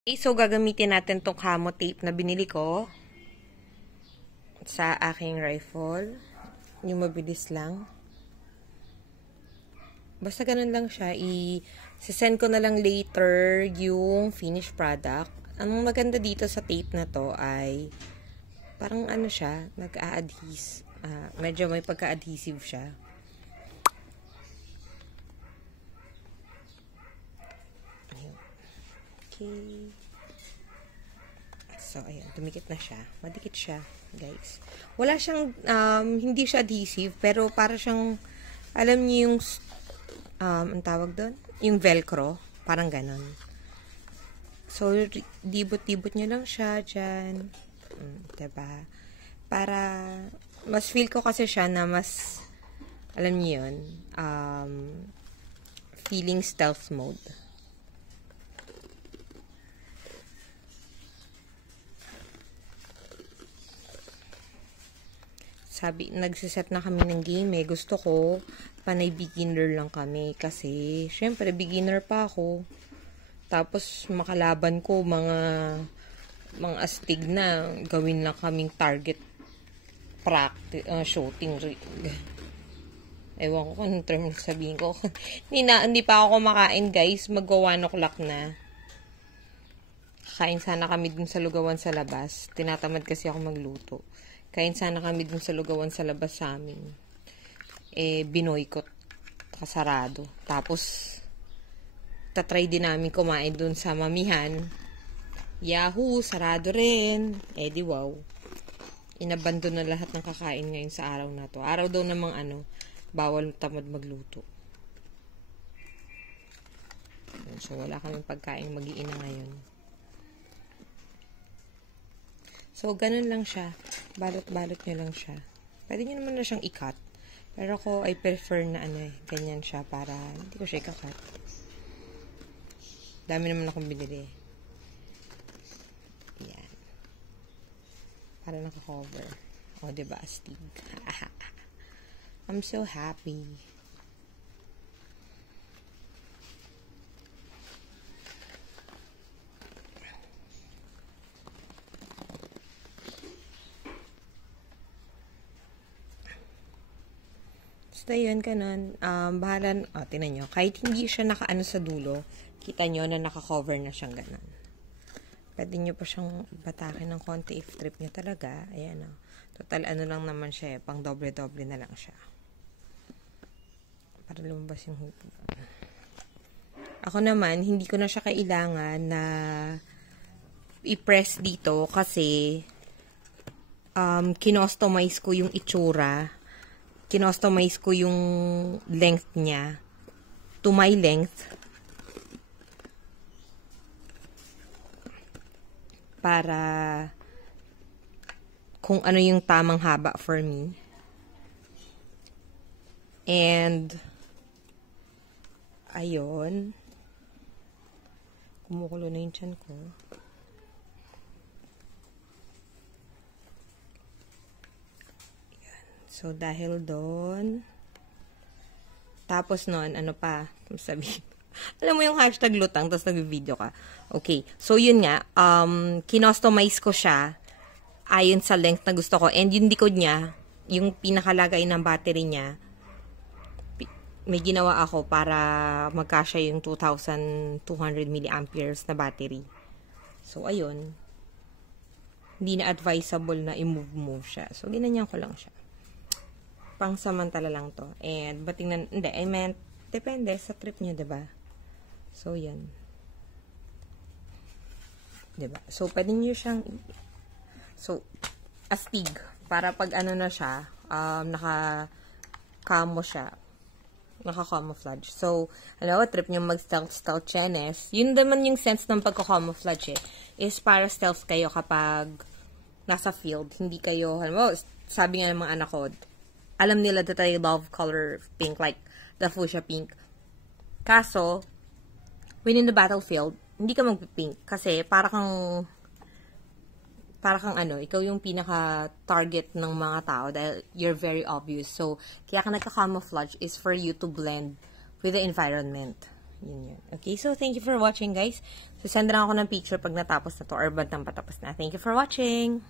Okay, so gagamitin natin tong camo tape na binili ko sa aking rifle. Yung mabilis lang. Basta ganun lang siya. I-send ko na lang later yung finished product. Ang maganda dito sa tape na to ay parang ano siya, nag-a-adhese. Medyo may pagka-adhesive siya. Okay. So, ayan. Tumikit na siya. Madikit siya, guys. Wala siyang, hindi siya adhesive, pero para siyang, alam niyo yung, ang tawag doon? Yung velcro. Parang ganon. So, dibot-dibot niyo lang siya dyan. Diba? Para, mas feel ko kasi siya na mas, alam niyo yun, feeling stealth mode. Sabi, nagsiset na kami ng game eh. Gusto ko, panay beginner lang kami. Kasi, syempre, beginner pa ako. Tapos, makalaban ko, mga astig na, gawin lang kaming target practice, shooting rig. Ewan ko kung anong term sabihin ko. Hindi pa ako kumakain, guys. Magwa 1 o'clock na. Kain sana kami dun sa lugawan sa labas. Tinatamad kasi ako magluto. Kain sana kami dun sa lugawan sa labas sa amin. Binoykot. Kasarado. Tapos, tatry din namin kumain dun sa mamihan. Yahoo! Sarado rin. Di wow. Inabandon na lahat ng kakain ngayon sa araw na to. Araw daw namang bawal tamad magluto. So, wala kaming pagkain mag-iina ngayon. So, ganun lang siya. Balot-balot nyo lang siya. Pwede nyo naman na siyang i-cut. Pero ako, I prefer na ganyan siya para hindi ko siya i-cut. Dami naman akong binili. Yan. Para naka-cover. O, diba? Astig. I'm so happy. Basta yun, ganun. Bahala, tinan nyo. Kahit hindi siya nakaano sa dulo, kita nyo na naka-cover na siyang ganun. Pwede nyo pa siyang batakin ng konti if trip nyo talaga. Ayan, total ano lang naman siya, pang doble-doble na lang siya. Para lumabas yung hupo. Ako naman, hindi ko na siya kailangan na i-press dito kasi kinostomize ko yung itsura. Kinostomize ko yung length niya to my length para kung ano yung tamang haba for me. And ayun, kumukulo na yung tiyan ko. So, dahil doon, tapos nun, ano pa, sabihin, alam mo yung hashtag lutang, tapos nag-video ka. Okay, so yun nga, kinostomize ko siya, ayon sa length na gusto ko, and yung likod niya, yung pinakalagay ng battery niya, may ginawa ako para magkasya yung 2,200 milliamperes na battery. So, ayun, hindi na advisable na i-move siya. So, ginanyan ko lang siya. Pang-samantala lang to. And, bating hindi, I meant, depende sa trip nyo, diba? So, yan. Diba? So, pwede nyo siyang, so, astig. Para pag ano na siya, naka-camo siya. Naka-camouflage. So, alam mo, trip nyo mag-stealth chenes. Yun naman yung sense ng pagka-camouflage is para stealth kayo kapag nasa field. Hindi kayo, alam mo, sabi nga ng mga anak ko, alam nila that I love color pink, like the fuchsia pink. Kaso, when in the battlefield, hindi ka mag-pink. Kasi, para kang ikaw yung pinaka-target ng mga tao dahil you're very obvious. So, kaya ka nagka-camouflage is for you to blend with the environment. Yun. Okay, so thank you for watching, guys. So, send lang ako ng picture pag natapos na to or bandang patapos na. Thank you for watching!